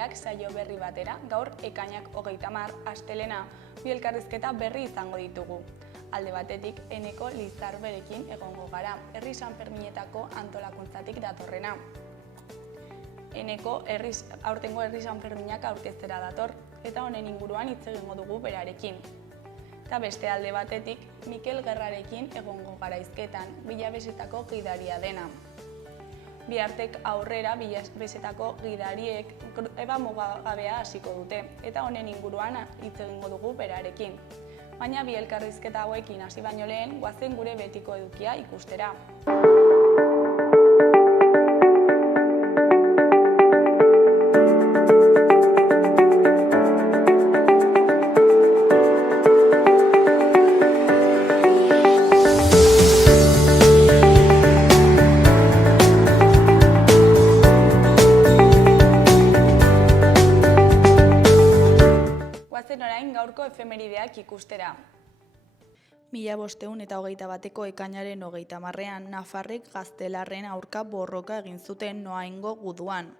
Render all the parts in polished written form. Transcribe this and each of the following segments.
Efemerideak saio berri batera, gaur ekainak 30 astelena, bi elkarrizketa berri izango ditugu. Alde batetik, Eneko Lizarberekin egongo gara, herri Sanferminetako antolakuntzatik datorrena. Eneko aurtengo herri Sanferminak aurkeztera dator, eta honen inguruan hitz egingo dugu berarekin. Eta beste alde batetik, Mikel Gerrarekin egongo gara hizketan, Bilabesetako gidaria dena. Bihartek aurrera Bilabesetako gidariek greba mugagabea hasiko dute, eta honen inguruan hitz egingo dugu berarekin. Baina bi elkarrizketa hauekin hasi baino lehen, goazen gure betiko edukia ikustera. Orain gaurko efemerideak ikustera. 1521 ekainaren 30ean Nafarrek Gaztelarren aurka borroka egin zuten Noaingo guduan.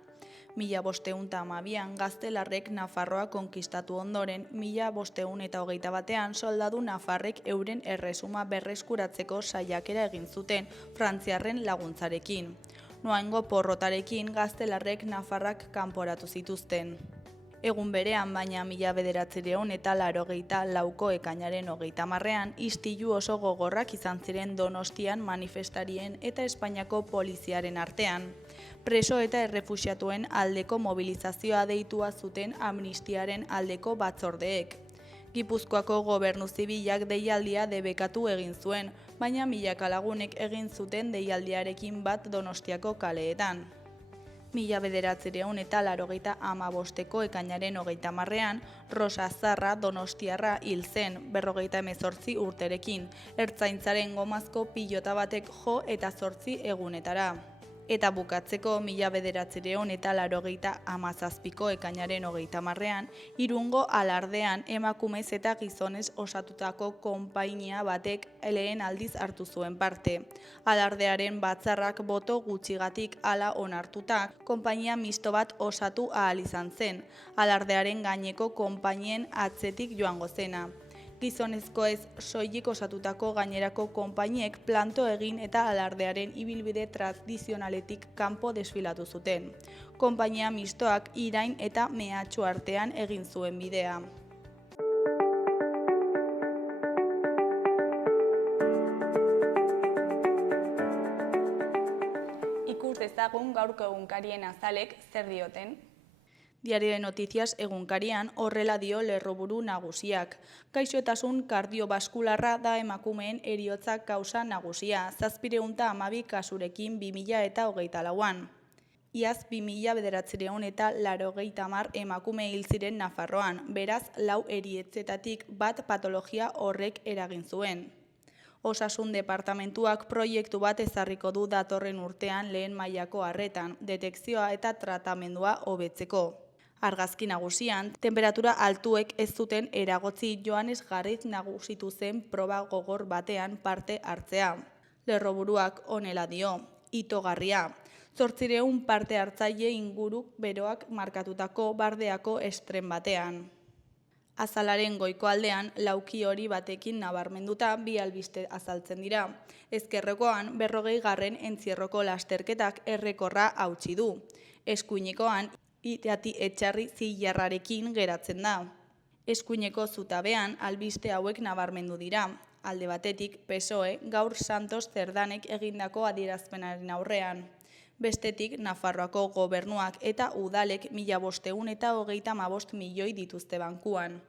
1512an Gaztelarrek Nafarroa konkistatu ondoren, 1521ean soldadu Nafarrek euren erresuma berreskuratzeko saiakera egin zuten Frantziarren laguntzarekin. Noaingo porrotarekin Gaztelarrek Nafarrak kanporatu zituzten. Egun berean, baina 1984ko ekainaren 30ean istilu oso gogorrak izan ziren Donostian manifestarien eta Espainiako poliziaren artean. Preso eta errefuxiatuen aldeko mobilizazioa deitua zuten amnistiaren aldeko batzordeek. Gipuzkoako gobernu zibilak deialdia debekatu egin zuen, baina milaka lagunek egin zuten deialdiarekin bat Donostiako kaleetan. 1985ko ekainaren 30ean Rosa Zarra Donostiarra hil zen, 58 urterekin, ertzaintzaren gomazko pilota batek jo eta 8 egunetara. Eta bukatzeko 1987ko ekainaren 30ean Irungo Alardean emakumez eta gizonez osatutako konpainia batek lehen aldiz hartu zuen parte. Alardearen batzarrak boto gutxigatik hala onartuta, konpainia misto bat osatu ahal izan zen, alardearen gaineko konpainien atzetik joango zena. Gizonezkoez soilik osatutako gainerako konpainiek planto egin eta alardearen ibilbide tradizionaletik kanpo desfilatu zuten. Konpainia mistoak Irain eta Mehatxu artean egin zuen bidea. Ikus dezagun gaurko egunkarien azalek zer dioten. Diario de Noticias egunkarian horrela dio lerroburu nagusiak. Gaixotasun kardiobaskularra da emakumeen heriotza kausa nagusia, 712 kasurekin 2024an. Iaz 2980 emakume hil ziren Nafarroan, beraz 4 heriotzetatik bat patologia horrek eragin zuen. Osasun departamentuak proiektu bat ezarriko du datorren urtean lehen mailako arretan, detekzioa eta tratamendua hobetzeko. Argazki nagusian, temperatura altuek ez zuten eragotzi Joanes Garriz nagusitu zen proba gogor batean parte hartzea. Lerroburuak honela dio, itogarria. 800 parte hartzaile inguruk beroak markatutako bardeako estren batean. Azalaren goiko aldean, lauki hori batekin nabarmenduta bi albiste azaltzen dira. Ezkerrekoan, 40. entzierroko lasterketak errekorra hautsi du. Eskuinekoan, Irati Etxarri zilarrarekin geratzen da. Eskuineko zutabean albiste hauek nabarmendu dira. Alde batetik, PSOE gaur Santos Zerdanek egindako adierazpenaren aurrean. Bestetik, Nafarroako gobernuak eta udalek 1535 milioi dituzte bankuan.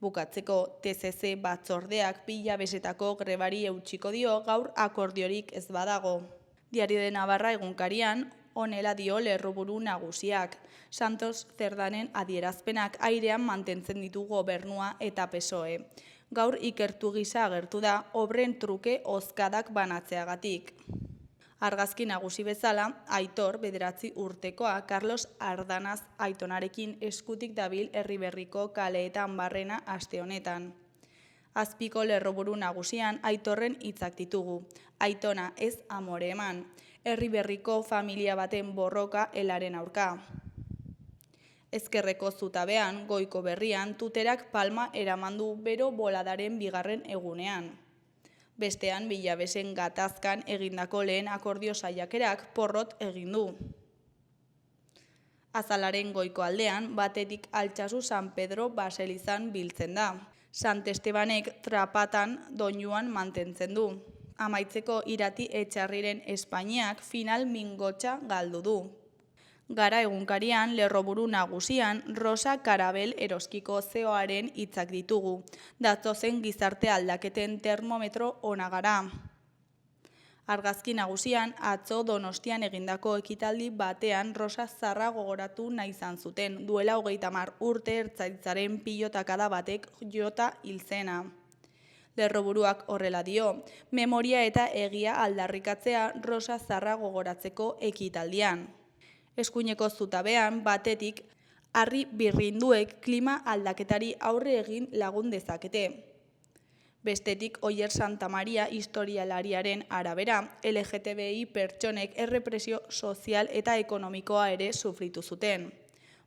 Bukatzeko, TCC batzordeak Bilabesetako grebari eutsiko dio gaur akordiorik ez badago. Diario de Navarra egunkarian, honela dio lerroburu nagusiak. Santos Zerdanen adierazpenak airean mantentzen ditu gobernua eta PSOE. Gaur ikertu gisa agertu da obren truke hozkadak banatzeagatik. Argazki nagusi bezala, Aitor 9 urtekoa Carlos Ardanaz aitonarekin eskutik dabil Erriberriko kaleetan barrena aste honetan. Azpiko lerroburu nagusian Aitorren hitzak ditugu. Aitona ez amore eman. Erriberriko familia baten borroka helaren aurka. Ezkerreko zutabean, goiko berrian, tuterak palma eramandu bero boladaren bigarren egunean. Bestean, Bilabesen gatazkan egindako lehen akordio saiakerak porrot egin du. Azalaren goiko aldean, batetik Altsasu San Pedro baselizan biltzen da. Sant Estebanek trapatan doinuan mantentzen du. Amaitzeko Irati Etxarriren Espainiak final mingotsa galdu du. Gara egunkarian, lerroburu nagusian, Rosa Karabel eroskiko zeoaren hitzak ditugu. Datozen gizarte aldaketen termometro ona gara. Argazki nagusian, atzo Donostian egindako ekitaldi batean Rosa Zarra gogoratu nahi izan zuten, duela 30 urte ertzaintzaren pilotakada batek jota hil zena. Lerroburuak horrela dio, memoria eta egia aldarrikatzea Rosa Zarra gogoratzeko ekitaldian. Eskuineko zutabean, batetik, harri birrinduek klima aldaketari aurre egin lagun dezakete. Bestetik, Oier Santamaria historialariaren arabera, LGTBI pertsonek errepresio sozial eta ekonomikoa ere sufritu zuten.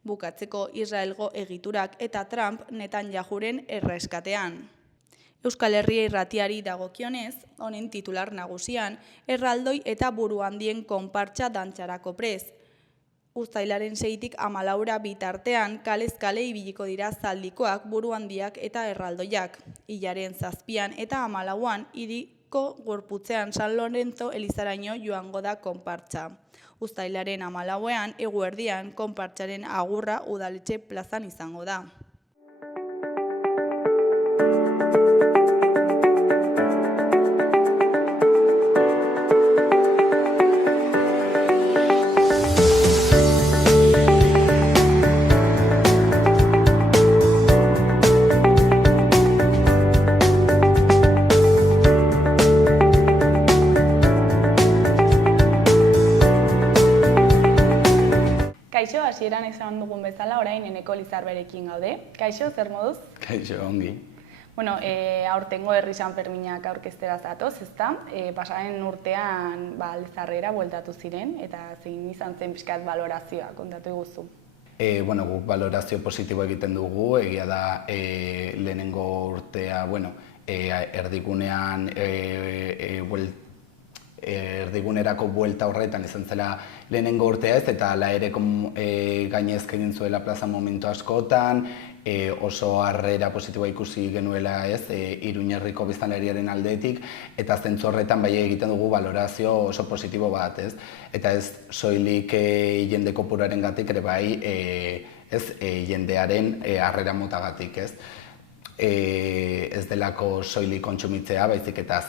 Bukatzeko, Israelgo egiturak eta Trump Netanyahuren erreskatean. Euskal Herria irratiari dagokionez, honen titular nagusian, erraldoi eta buruhandien konpartsa dantzarako prez. Uztailaren 6tik 14 bitartean kalez kale ibiliko dira zaldikoak, buruhandiak eta erraldoiak. Hilaren 7 eta 14an hiriko gorputzean San Lorenzo elizaraino joango da konpartsa. Uztailaren 14ean eguerdian konpartsaren agurra udaletxe plazan izango da. Kaixo, hasieran esan dugun bezala, orain Eneko Lizarberekin gaude. Kaixo, zer moduz? Kaixo, ongi. Bueno, aurtengo Herri San Ferminak aurkeztera zatoz, ezta? Pasaren urtean Lizarrera bueltatu ziren, eta zein izan zen pixkat balorazioa, kontatu iguzu. Guk balorazio positibo egiten dugu, egia da lehenengo urtea, erdigunean erdigunerako buelta horretan izan zela lehenengo urtea ez, eta ala ere gainezka egin zuela plaza momentu askotan, oso harrera positiboa ikusi genuela ez, Iruñerriko biztanleriaren aldetik, eta zentzu horretan bai egiten dugu balorazio oso positibo bat ez. Eta ez soilik jende kopuruaren gatik ere bai, jendearen harrera motagatik ez. Ez delako soilik kontsumitzea, baizik eta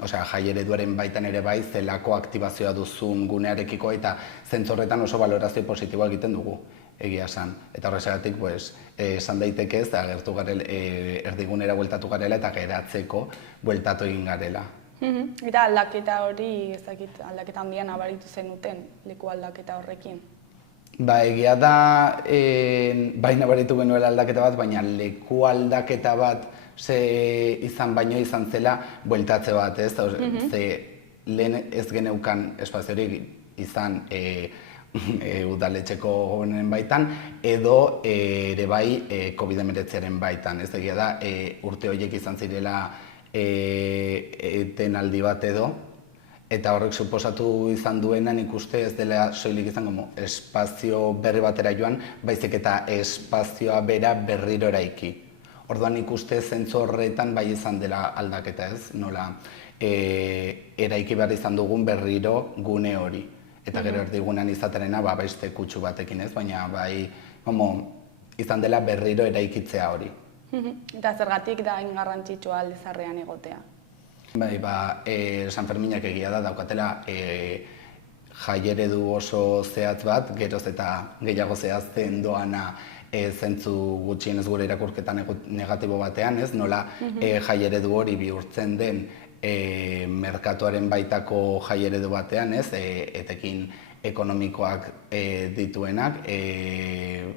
jai ereduaren baitan ere bai, zelako aktibazioa duzun gunearekiko eta zentzu horretan oso balorazio positiboa egiten dugu, egia esan. Eta horrexegatik, esan daiteke ez, agertu garela, erdigunera bueltatu garela eta geratzeko bueltatu egin garela. Eta aldaketa hori, aldaketa handian nabaritu zenuten, leku aldaketa horrekin? Egia da, bai nabaritu genuela aldaketa bat, baina leku aldaketa bat izan baino izan zela bueltatze bat, ez? Ze lehen ez geneukan espaziorik izan udaletxeko gobernuaren baitan, edo ere bai COVID-19-aren baitan. Ez egia da, urte horiek izan zirela etenaldi bat edo, eta horrek suposatu izan duena nik uste ez dela soilik izan espazio berri batera joan, baizik eta espazioa bera berriro eraiki. Orduan nik uste zentzu horretan bai izan dela aldaketa ez, nola eraiki behar izan dugun berriro gune hori. Eta gero erdigunean izaterena beste kutsu batekin ez, baina bai izan dela berriro eraikitzea hori. Eta zergatik da hain garrantzitsua Lizarrean egotea? San Ferminak egia da daukatela jai eredu oso zehatz bat, geroz eta gehiago zehazten doana zentzu gutxienez gure irakurketa negatibo batean, ez? Nola jai eredu hori bihurtzen den merkatuaren baitako jai eredu batean, ez? Etekin ekonomikoak dituenak,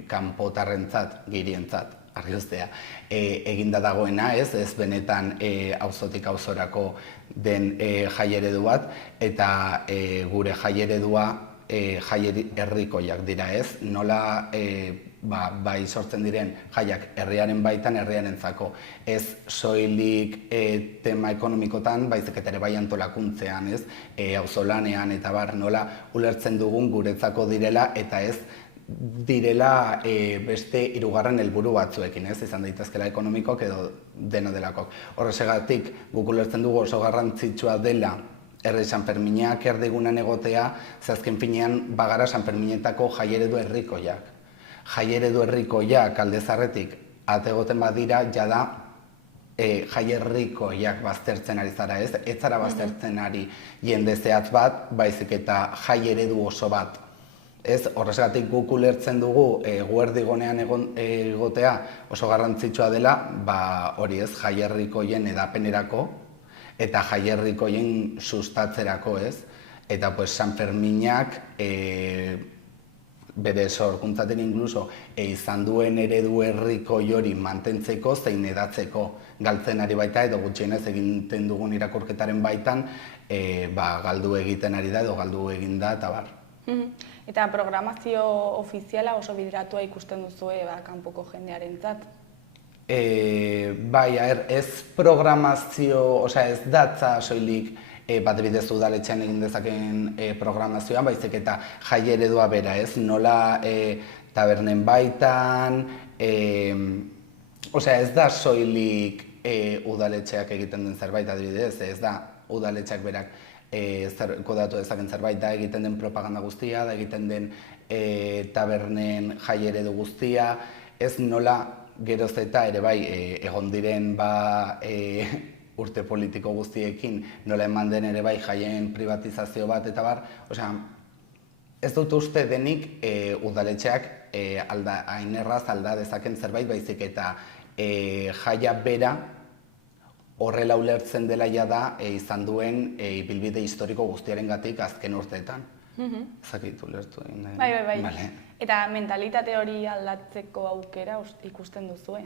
kanpotarrentzat, girientzat, argioztea, eginda dagoena, ez benetan auzotik auzorako den jai eredu bat, eta gure jai eredua jai herrikoiak dira, ez? Nola bai sortzen diren jaiak herriaren baitan, herriarentzako. Ez soilik tema ekonomikotan, baizik eta ere bai antolakuntzean, ez? Auzolanean eta bar, nola ulertzen dugun guretzako direla eta ez direla beste hirugarren helburu batzuekin, ez? Izan daitezkela ekonomikoak edo dena delakok. Horrexegatik guk ulertzen dugu oso garrantzitsua dela herri Sanferminak erdigunan egotea, ze azken finean bagara Sanferminetako jai eredu herrikoiak. Jai eredu herrikoiak alde zaharretik ate egoten badira, jada jai herrikoiak baztertzen ari zara, ez? Ez zara baztertzen ari jende zehatz bat, baizik eta jai eredu oso bat. Ez, horrezgatik guk ulertzen dugu gu erdigunean egotea oso garrantzitsua dela, hori ez, jai herrikoien edapenerako eta jai herrikoien sustatzerako, ez? Eta Sanferminak bere sorkuntzaten inkluso izan duen eredu herrikoi hori mantentzeko zein edatzeko galtzen ari baita edo gutxienez egiten dugun irakurketaren baitan galdu egiten ari da edo galdu egin da eta bar. Eta programazio ofiziala oso bideratua ikusten duzue kanpoko jendearentzat? Bai, ez programazio, ez datza soilik bat bidez udaletxean egin dezaken programazioa, baizik eta jai eredua bera, ez? Nola tabernen baitan, ez da soilik udaletxeak egiten den zerbait adibidez, ez da udaletxeak berak kodatu dezaken zerbait, da egiten den propaganda guztia, da egiten den tabernen jai eredu guztia, ez nola geroz eta ere bai egon diren urte politiko guztiekin nola eman den ere bai jaien privatizazio bat eta bar, ez dut uste denik udaletxeak hain erraz alda dezaken zerbait baizik eta jaia bera horrela ulertzen dela da izan duen ibilbide historiko guztiarengatik azken urteetan. Zakit ulertu egin. Bai. Eta mentalitate hori aldatzeko aukera ikusten duzue?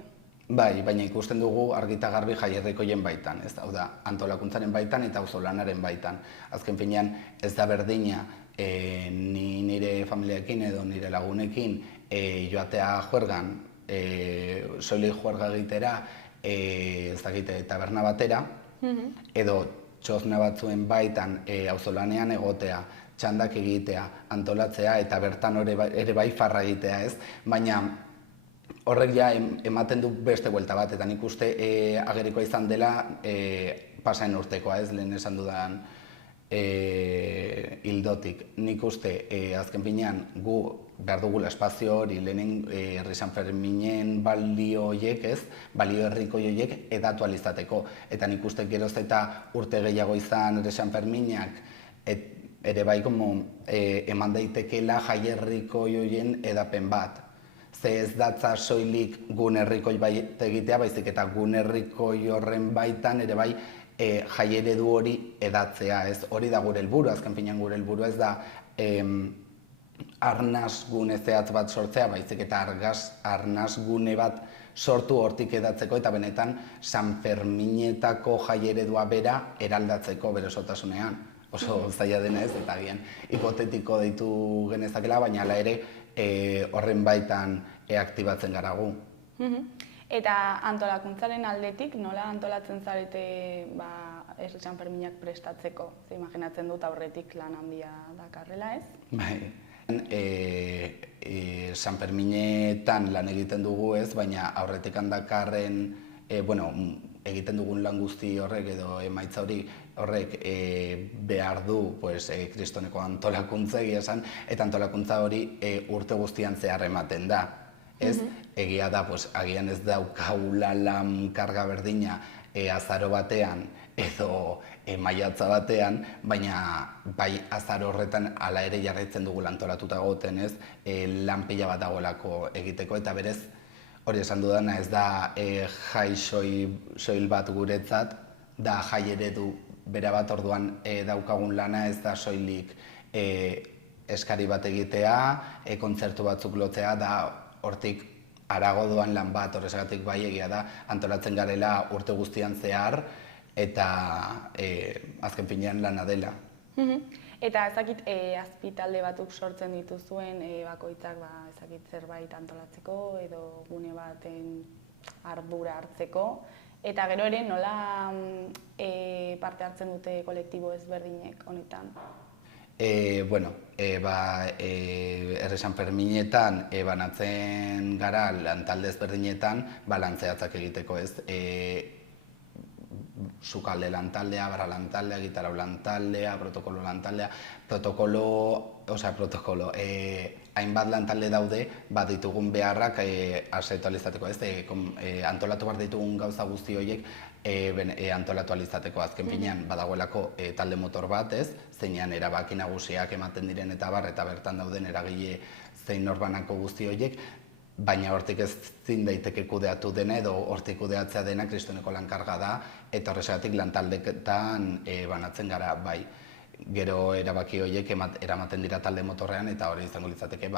Bai, baina ikusten dugu argita garbi jai herrikoien baitan, ez da, antolakuntzaren baitan eta auzolanaren baitan. Azken finean ez da berdina ni nire familiarekin edo nire lagunekin joatea juergan, soilik juerga egitera, taberna batera, edo txosna batzuen baitan auzolanean egotea, txandak egitea, antolatzea eta bertan ere bai farra egitea, ez? Baina horrek ja ematen du beste buelta bat, eta nik uste agerikoa izan dela pasaen urtekoa, ez? Lehen esan dudan hildotik. Nik uste azken finean gu behar dugula espazio hori lehenen herri Sanferminen balio horiek, ez? Balio herriko horiek edatu alizateko. Eta nik uste geroz eta urte gehiago izan herri Sanferminak ere bai eman daitekela jai herriko horien edapen bat. Ze ez datza soilik gun herrikoi bat egitea, baizik eta gun herrikoi horren baitan ere bai jai eredu hori edatzea, ez? Hori da gure helburu, azken finean gure helburu ez da arnas gune zehatz bat sortzea, baizik eta arnas gune bat sortu hortik edatzeko eta benetan Sanferminetako jai eredua bera eraldatzeko bere osotasunean. Oso zaila dena ez, eta agian hipotetiko deitu genezakela, baina hala ere horren baitan aktibatzen gara gu. Eta antolakuntzaren aldetik, nola antolatzen zarete herri Sanferminak prestatzeko? Imaginatzen dut aurretik lan handia dakarrela, ez? Bai. Sanferminetan lan egiten dugu ez, baina aurretik handakarren egiten dugun lan guzti horrek edo emaitza horrek behar du kristoneko antolakuntza egia esan, eta antolakuntza hori urte guztian zehar ematen da. Ez, egia da, agian ez daukagula lan karga berdina azaro batean edo maiatza batean, baina bai azaro horretan hala ere jarraitzen dugu antolatuta egoten, ez, lan pila bat dagoelako egiteko, eta berez hori esan dudana ez da jai soil bat guretzat, da jai eredu bera bat orduan daukagun lana ez da soilik eskari bat egitea, kontzertu batzuk lotzea, da hortik harago doan lan bat, horrezagatik bai egia da, antolatzen garela urte guztian zehar, eta azken finean lana dela. Eta ezakit azpitalde batzuk sortzen dituzuen bakoitzak ezakit zerbait antolatzeko edo gune baten ardura hartzeko. Eta gero ere nola parte hartzen dute kolektibo ezberdinek honetan? Herri San Ferminetan banatzen gara lantalde ezberdinetan lantzeatzak egiteko, ez? Sukalde lantaldea, bara lantaldea, gitarau lantaldea, protokolo lantaldea, hainbat lantalde daude, ditugun beharrak asetu alizateko, ez? Antolatu behar ditugun gauza guzti horiek antolatu alizateko. Azken finean badagoelako talde motor bat, ez? Zeinean erabaki nagusiak ematen diren eta bertan dauden eragile zein norbanako guzti horiek, baina hortik ez zin daiteke kudeatu dena edo hortik kudeatzea dena kristoneko lankarga da, eta horrexegatik lantaldeketan banatzen gara, bai. Gero erabaki horiek eramaten dira talde motorrean eta hori izango litzateke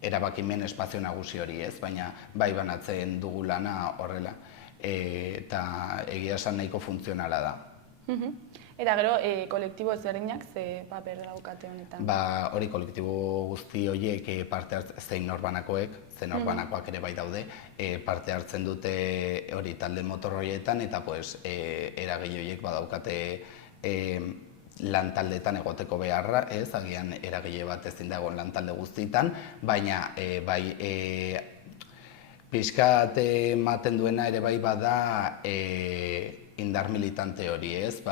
erabakimen espazio nagusi hori, ez? Baina bai banatzen dugu lana horrela, eta egia esan nahiko funtzionala da. Eta gero, kolektibo ezberdinak ze paper daukate honetan? Hori kolektibo guzti horiek parte hartzen, zein norbanakoek, zein norbanakoak ere bai daude, parte hartzen dute hori talde motor horietan eta eragile horiek badaukate lantaldeetan egoteko beharra, ez, agian eragile bat ezin da egon lantalde guztietan, baina pixkat ematen duena ere bai bada indar militante hori, ez,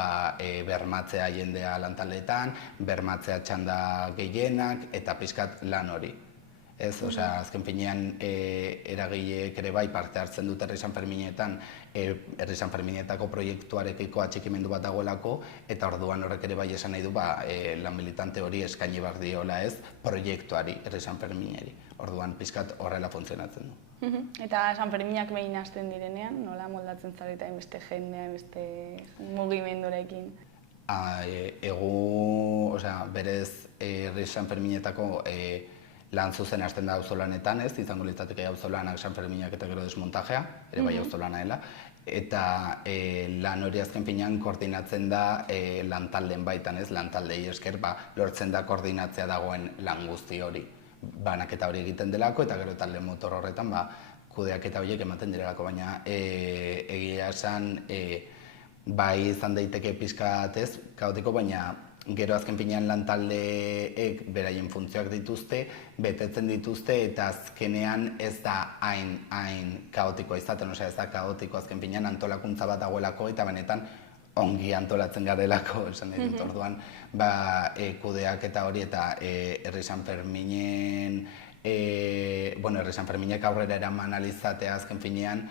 bermatzea jendea lantaldeetan, bermatzea txanda gehienak eta pixkat lan hori. Ez, azken finean eragileek ere bai parte hartzen dut Herri San Ferminetan, Herri San Ferminetako proiektuarekiko atxikimendu bat dagoelako, eta orduan horrek ere bai esan nahi du lan militante hori eskaini behar diola, ez, proiektuari, Herri San Fermineri. Orduan pixkat horrela funtzionatzen du. Eta San Ferminak behin hasten direnean, nola moldatzen zareta hainbeste jendea, hainbeste mugimendurekin? Berez Herri San Ferminetako lan zuzen hasten da auzolanetan, ez, izango litzateke auzolanak San Ferminak eta gero desmontajea, ere bai auzolana dela, eta lan hori azken finean koordinatzen da lantalden baitan, ez, lantaldei esker lortzen da koordinatzea dagoen lan guzti hori. Banaketa hori egiten delako eta gero talde motor horretan kudeaketa horiek ematen direlako, baina egia esan bai izan daiteke pixkat ez, kaotiko, baina gero azken finean lantaldeek beraien funtzioak dituzte, betetzen dituzte eta azkenean ez da hain kaotikoa izaten, ez da kaotiko azken finean antolakuntza bat dagoelako eta benetan ongi antolatzen garelako, esan nahi dut orduan, kudeaketa hori eta Herri San Ferminen, Herri San Ferminek aurrera eraman alizatea azken finean,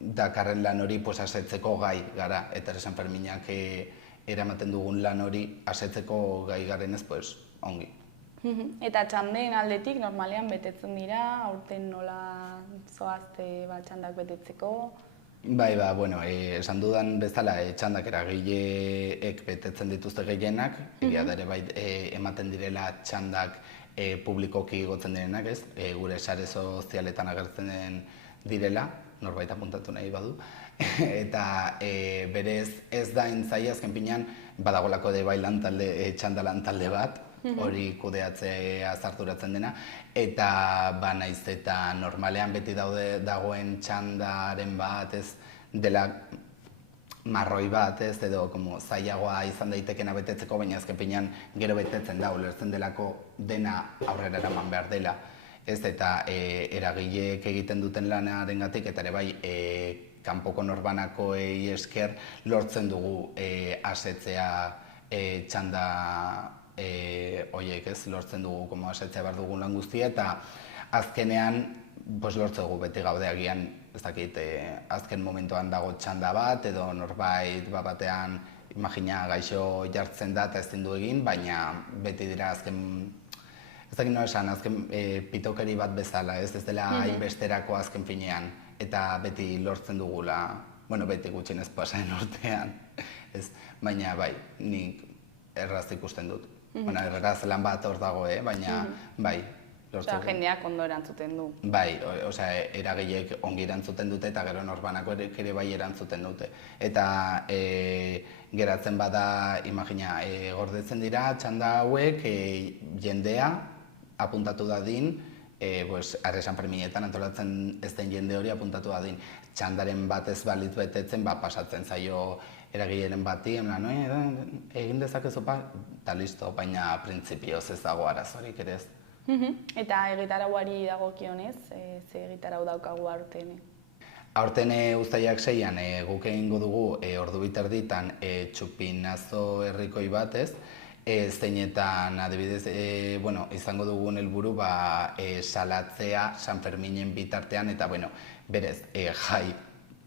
dakarren lan hori asetzeko gai gara, eta Herri San Ferminak eramaten dugun lan hori asetzeko gai garenez, ongi. Eta txanden aldetik normalean betetzen dira, aurten nola zoazte txandak betetzeko? Bai, esan dudan bezala txandak eragileek betetzen dituzte gehienak, egia da ere bai ematen direla txandak publikoki igotzen direnak, ez, gure sare sozialetan agertzen direla, norbait apuntatu nahi badu, eta berez ez da intzaia azken pinean badagolako ere bai txanda lantalde bat, hori kudeatzea arduratzen dena, eta naiz eta normalean beti dagoen txandaren bat, ez dela marroi bat, ez, edo zailagoa izan daitekena betetzeko, baina azken finean gero betetzen da, ulertzen delako dena aurrera eraman behar dela. Ez, eta eragileek egiten duten lanarengatik eta ere bai kanpoko norbanakoei esker lortzen dugu asetzea txanda horiek, ez, lortzen dugu asetzea behar dugun lan guztia, eta azkenean lortzen dugu beti gaude agian, ez dakit, azken momentuan dago txanda bat, edo norbait batean, imagina, gaixo jartzen da eta ezin du egin, baina beti dira azken, ez dakit nola esan, azken pitokeri bat bezala, ez dela hainbesterako azken finean, eta beti lortzen dugula, beti gutxienez pasaren urtean, baina bai, nik erraz ikusten dut. Erraz lan bat hor dago, baina bai, Osea, jendeak ondo erantzuten du. Bai, eragileek ongi erantzuten dute eta gero norbanako ere bai erantzuten dute. Eta geratzen bada, imagina, gordetzen dira txanda hauek jendea apuntatu dadin, Arre Sanferminetan antolatzen ez den jende hori apuntatu dadin. Txandaren bat ez balitz betetzen, pasatzen zaio eragileren bati, egin dezakezu eta listo, baina printzipioz ez dago arazorik ere ez. Eta egitarauari dagokionez, ze egitarau daukagu aurten? Aurten uztailak 6an guk egingo dugu ordu biterditan txupinazo herrikoi bat ez, zeinetan adibidez izango dugun helburu salatzea San Ferminen bitartean eta berez jai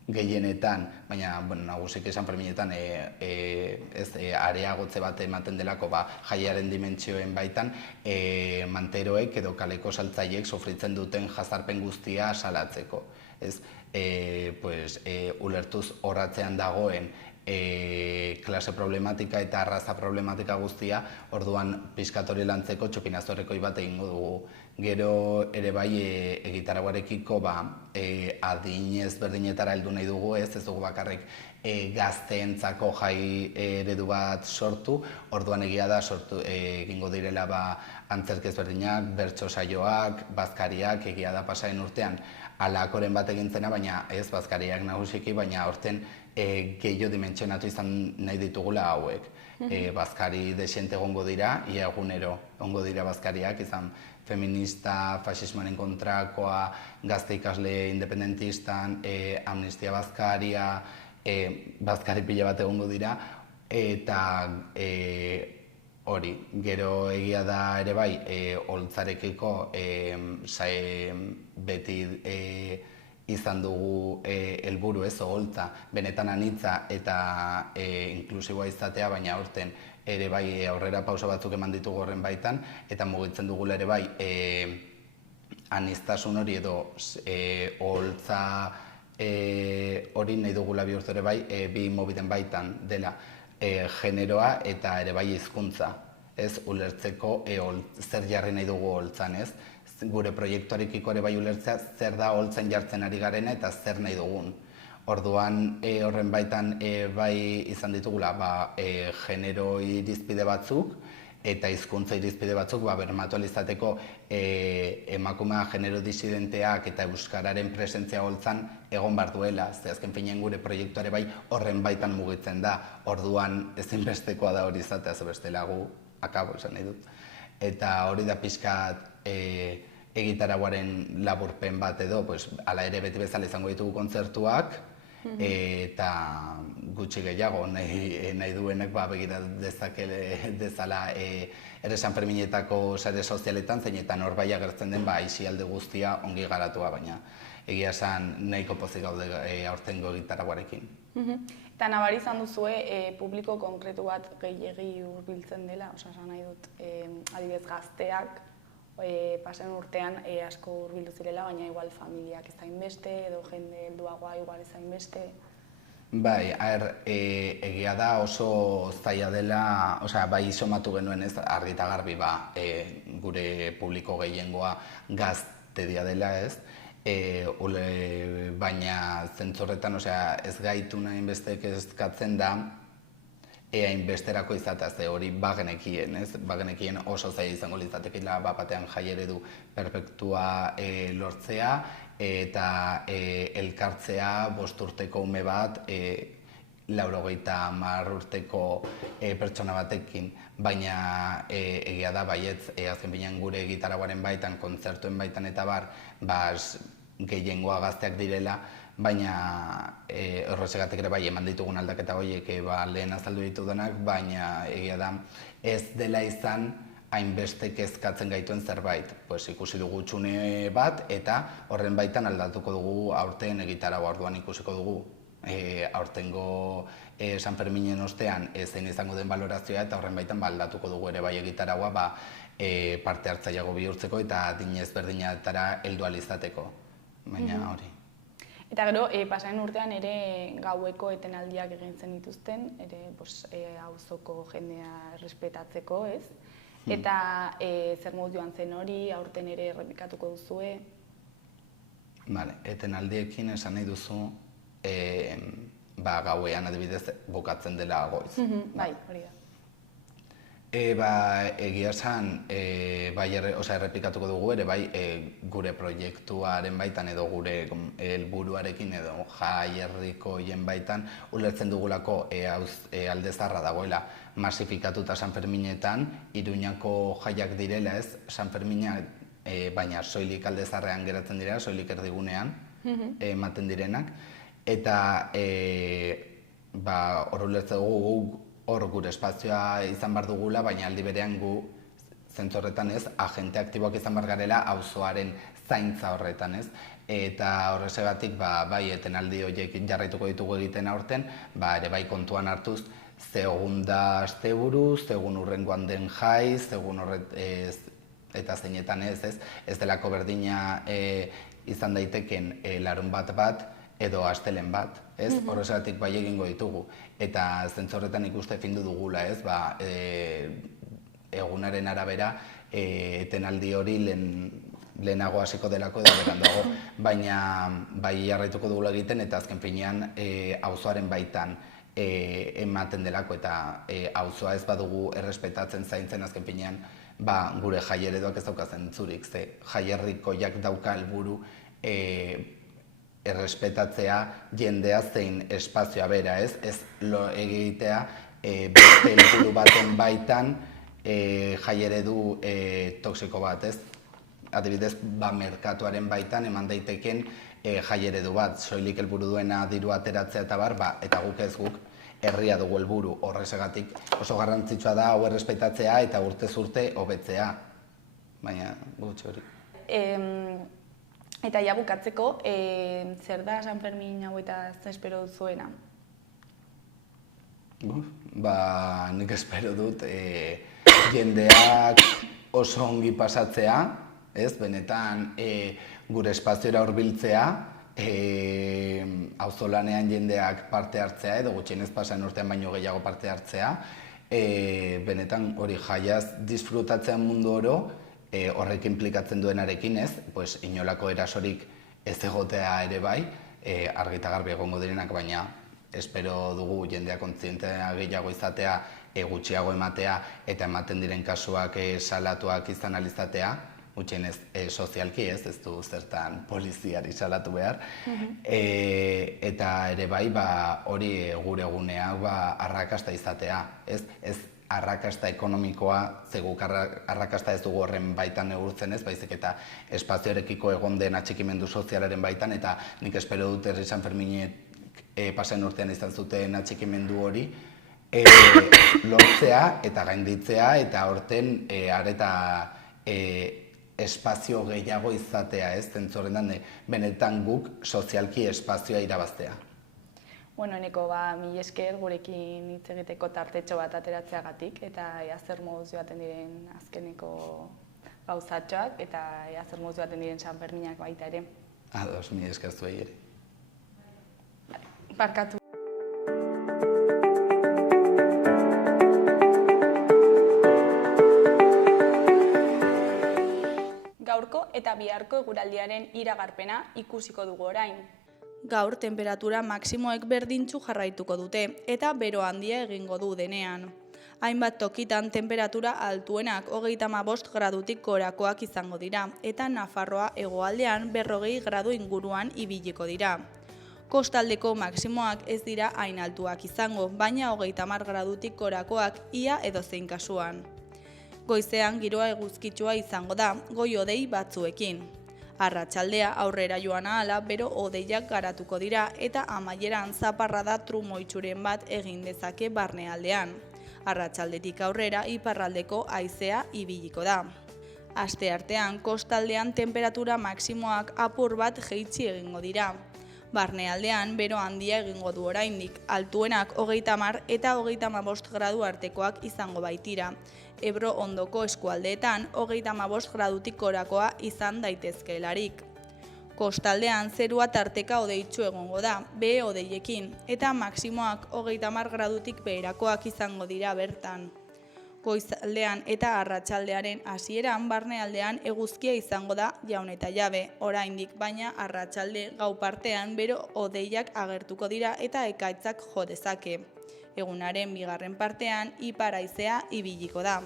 gehienetan, baina nagusiki San Ferminetan areagotze bat ematen delako jaiaren dimentsioen baitan manteroek edo kaleko saltzaileek sofritzen duten jazarpen guztia salatzeko. Ulertuz horratzean dagoen klase problematika eta arraza problematika guztia, orduan pixkat hori lantzeko txupinazorrekoi bat egingo dugu. Gero ere bai egitarauarekiko adin ezberdinetara heldu nahi dugu ez dugu bakarrik gazteentzako jai eredu bat sortu, orduan egia da egingo direla antzerki ezberdinak, bertso saioak, bazkariak, egia da pasaren urtean alakoren bat egintzena, baina ez bazkariak nagusiki, baina aurten gehiago dimentsionatu izan nahi ditugula hauek. Bazkari desiente egongo dira, ia egunero egongo dira bazkariak, izan feminista, fasismoaren kontrakoa, gazte ikasle independentistan, amnistia bazkaria, bazkari pila bat egongo dira, eta hori, gero egia da ere bai, holtzarekiko beti izan dugu helburu ez holtza, benetan anitza eta inklusiboa izatea, baina aurten ere bai aurrera pauso batzuk eman ditugu horren baitan, eta mugitzen dugula ere bai aniztasun hori edo holtza hori nahi dugula bihurtu ere bai, bi mobiden baitan dela generoa eta ere bai hizkuntza, ez ulertzeko zer jarri nahi dugu holtzan, ez? Gure proiektuarekiko ere bai ulertzea zer da holtzen jartzen ari garena eta zer nahi dugun. Orduan horren baitan bai izan ditugula genero irizpide batzuk eta hizkuntza irizpide batzuk bermatu ahal izateko emakumea genero disidenteak eta euskararen presentzia holtzan egon behar duela. Azken finean gure proiektuare bai horren baitan mugitzen da. Orduan ezinbestekoa da hori izatea, ze bestela gu akabo esan nahi dut. Eta hori da pixkat egitarauaren laburpen bat edo, hala ere beti bezala izango ditugu kontzertuak, eta gutxi gehiago nahi duenek begira dezala ere San Ferminetako sare sozialetan, zeinetan hor bai agertzen den aisialdi guztia ongi garatua, baina egia esan nahiko pozik gaude aurtengo egitarauarekin. Eta nabari izan duzue publiko konkretu bat gehiegi hurbiltzen dela, esan nahi dut adibidez gazteak pasen urtean asko hurbildu zirela, baina igual familiak ez hainbeste edo jende helduagoa igual ez hainbeste. Bai, egia da oso zaila dela, bai somatu genuen ez argi eta garbi gure publiko gehiengoa gaztedia dela ez, baina zentzorretan ez gaitu nahi hainbeste kezkatzen da hainbesterako izatea, ze hori bagenekien, ez? Bagenekien oso zaila izango litzatekeela batean jai eredu perfektua lortzea eta elkartzea 5 urteko ume bat 90 urteko pertsona batekin, baina egia da baietz azken finean gure gitarauaren baitan, kontzertuen baitan eta bar, gehiengoa gazteak direla, baina horregatik ere bai eman ditugun aldaketa horiek lehen azaldu ditudanak, baina egia da ez dela izan hainbeste kezkatzen gaituen zerbait. Ikusi dugu txune bat eta horren baitan aldatuko dugu aurten egitaraua, orduan ikusiko dugu aurtengo San Ferminen ostean zein izango den balorazioa eta horren baitan aldatuko dugu ere bai egitaraua parte hartzaileago bihurtzeko eta adin ezberdinetara heldu ahal izateko, baina hori. Eta gero, pasaren urtean ere gaueko etenaldiak egin zen dituzten, ere auzoko jendea errespetatzeko, ez? Eta zer moduz joan zen hori, aurten ere errepikatuko duzue? Vale, etenaldiekin esan nahi duzu, gauean adibidez bukatzen dela goiz. Bai, hori da. Egia esan, errepikatuko dugu ere, gure proiektuaren baitan edo gure helburuarekin edo jaierriko hien baitan ulertzen dugulako alde zaharra dagoela masifikatuta San Ferminetan, Iruñako jaiak direla ez, San Fermina, baina soilik alde zaharrean geratzen dira, soilik erdigunean ematen direnak, eta hor ulertzen dugu hor gure espazioa izan behar dugula, baina aldi berean gu zentzorretan ez, agente aktiboak izan behar garela auzoaren zaintza horretan ez. Eta horrezegatik, etenaldi horiek jarraituko ditugu egiten aurten, ere bai kontuan hartuz, zegoen da asteburu, zegoen urrengoan den jai, zegoen eta zeinetan ez delako berdina izan daiteken larun bat, edo astelen bat, ez? Horregatik bai egingo ditugu. Eta zentzorretan ikuste findu dugula, ez? Egunaren arabera, etenaldi hori lehenago hasiko delako edo berandago, baina bai jarraituko dugula egiten eta azken finean auzoaren baitan ematen delako eta auzoa ez badugu errespetatzen zaintzen azken finean gure jaieredoak ez dauka zentzurik, ze jaierrikoiak dauka helburu errespetatzea jendea zein espazioa bera, ez lo egitea beste helburu baten baitan jaieredu toxiko bat, ez? Adibidez, merkatuaren baitan eman daiteken jaieredu bat, soilik helburu duena diru ateratzea eta eta guk ez guk herria dugu helburu, horregatik oso garrantzitsua da hau errespetatzea eta urtez urte hobetzea, baina gutxi hori. Eta ja bukatzeko, zer da San Fermin hau eta ez espero duzuena? Nik espero dut jendeak oso ongi pasatzea, benetan gure espazioera hurbiltzea, auzolanean jendeak parte hartzea edo gutxienez pasan urtean baino gehiago parte hartzea, benetan hori jaiaz disfrutatzean mundu oro, horrek implikatzen duenarekin inolako erasorik ez egotea ere bai, argi eta garbi egongo direnak, baina espero dugu jendea kontzientea gehiago izatea, gutxiago ematea eta ematen diren kasuak salatuak izan alizatea, gutxienez sozialki ez du zertan poliziari salatu behar, eta ere bai hori gure eguneak arrakasta izatea, ez arrakasta ekonomikoa, zeguk arrakasta ez dugu horren baitan neurtzen ez, baizik eta espazioarekiko egon den atxikimendu sozialaren baitan, eta nik espero dut herri San Ferminek pasen urtean izan zuten atxikimendu hori, lortzea eta gainditzea eta horten areta espazio gehiago izatea, ez, zentzorrendan benetan guk sozialki espazioa irabaztea. Eneko, mila esker gurekin hitz egiteko tartetxo bat ateratzeagatik eta zer moduz joaten diren azkeneko gauzatxoak eta zer moduz joaten diren San Ferminak baita ere. Ados, mila esker zuei ere. Barkatu. Gaurko eta biharko eguraldiaren iragarpena ikusiko dugu orain. Gaur tenperatura maksimoek berdintzu jarraituko dute eta bero handia egingo du denean. Hainbat tokitan tenperatura altuenak 35 gradutik gorakoak izango dira eta Nafarroa hegoaldean 40 gradu inguruan ibiliko dira. Kostaldeko maksimoak ez dira hain altuak izango, baina 30 gradutik gorakoak ia edozein kasuan. Goizean giroa eguzkitsua izango da, goi-hodei batzuekin. Arratsaldea aurrera joan ahala bero hodeiak garatuko dira eta amaieran zaparrada trumoitsuren bat egin dezake barnealdean. Arratsaldetik aurrera iparraldeko haizea ibiliko da. Asteartean kostaldean tenperatura maksimoak apur bat jaitsi egingo dira. Barnealdean bero handia egingo du oraindik, altuenak 30 eta 35 gradu artekoak izango baitira. Ebro ondoko eskualdeetan 35 gradutik gorakoa izan daitezkeelarik. Kostaldean zerua tarteka hodeitsu egongo da, behe hodeiekin, eta maksimoak 30 gradutik beherakoak izango dira bertan. Goizaldean eta arratsaldearen hasieran barnealdean eguzkia izango da jaun eta jabe. Oraindik baina arratsalde gau partean bero hodeiak agertuko dira eta ekaitzak jo dezake. Egunaren bigarren partean ipar haizea ibiliko da.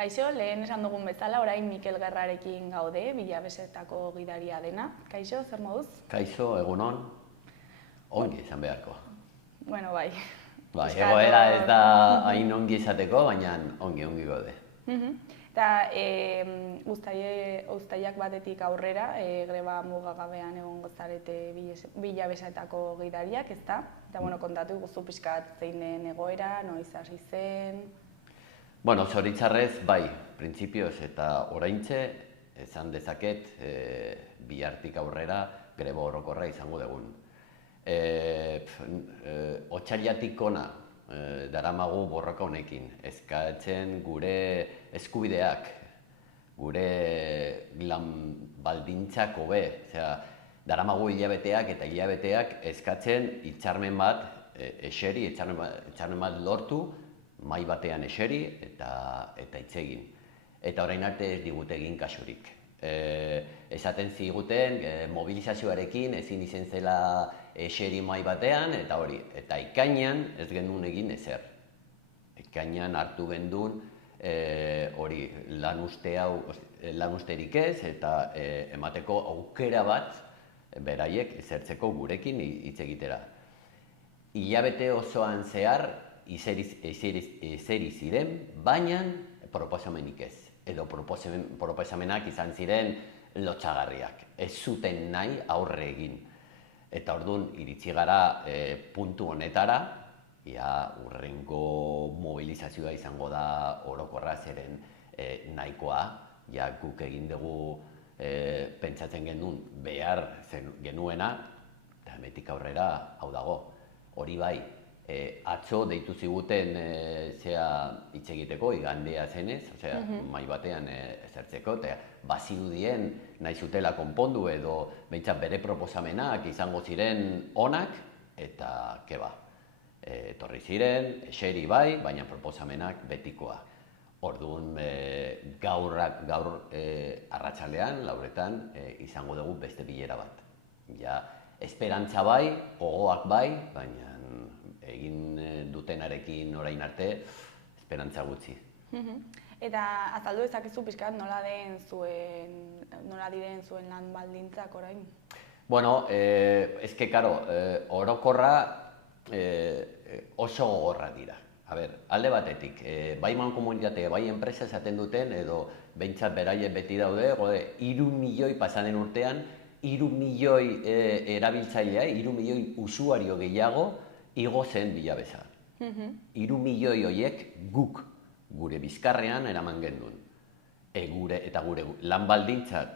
Kaixo, lehen esan dugun bezala, orain Mikel Gerrarekin gaude, Bilabesetako gidaria dena. Kaixo, zer moduz? Kaixo, egunon, ongi izan beharko. Bueno, bai. Bai, egoera ez da hain ongi izateko, baina ongi gaude. Eta uztailak batetik aurrera, greba mugagabean egongo zarete Bilabesetako gidariak, ezta? Eta kontatu guzu pixkat zein den egoera, noiz hasi zen... Bueno, zoritzarrez, bai, printzipioz eta oraintxe, esan dezaket, bihartik aurrera greba orokorra izango dugun. Otsailetik hona daramagu borroka honekin, eskatzen gure eskubideak, gure lan baldintzak hobe, daramagu hilabeteak eta hilabeteak eskatzen hitzarmen bat eseri, hitzarmen bat lortu, mai batean eseri eta hitz egin. Eta orain arte ez digute egin kasurik. Esaten ziguten mobilizazioarekin ezin izen zela eseri mai batean eta hori. Eta ekainean ez genuen egin ezer. Ekainean hartu gendun hori lan usterik ez eta emateko aukera bat beraiek ezertzeko gurekin hitz egitera. Hilabete osoan zehar izeri ziren, baina proposamenik ez. Edo proposamenak izan ziren lotsagarriak. Ez zuten nahi aurre egin. Eta orduan iritsi gara puntu honetara, hurrengo mobilizazioa izango da orokorra zeren nahikoa, guk egin dugu pentsatzen genuen behar genuena, eta hemetik aurrera hau dago. Hori bai, atzo deitu ziguten hitz egiteko, igandea zenez, mai batean ezertzeko, eta bazirudien nahi zutela konpondu edo behintzat bere proposamenak izango ziren onak, eta keba. Etorri ziren, eseri bai, baina proposamenak betikoa. Orduan gaur arratsalean, lauretan, izango dugu beste bilera bat. Esperantza bai, gogoak bai, baina egin dutenarekin orain arte, esperantza gutxi. Eta azaldu dezakezu pixkat nola diren zuen lan baldintzak orain? Bueno, eske, karo, orokorra oso gogorra dira. Alde batetik, bai mankomunitate, bai enpresa esaten duten, edo behintzat beraien beti daude, 3 milioi pasaden urtean, 3 milioi erabiltzailea, 3 milioi usuario gehiago, igo zen Bilabesa. 3 milioi horiek guk gure bizkarrean eraman gendun. Eta gure lan baldintzak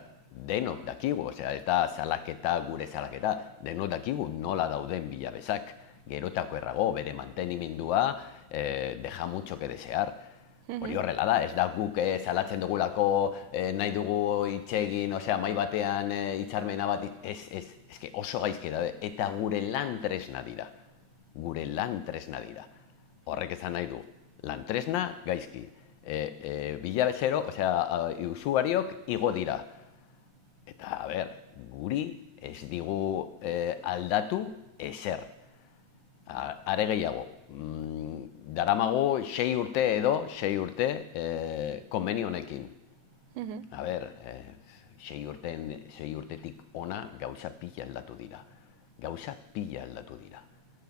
denok dakigu, eta gure salaketa, denok dakigu nola dauden Bilabesak. Gerotako errago, bere mantenimendua, deja mucho que desear. Hori horrela da, ez da guk salatzen dugulako nahi dugu hitz egin, mai batean hitzarmena bat, ez, oso gaizki da, eta gure lan tresna dira. Gure lan tresna dira. Horrek esan nahi du, lan tresna gaizki. Bilabesero, usuariok igo dira. Eta, guri ez digu aldatu ezer. Are gehiago, daramagu 6 urte konbenio honekin. 6 urtetik ona gauza pila aldatu dira.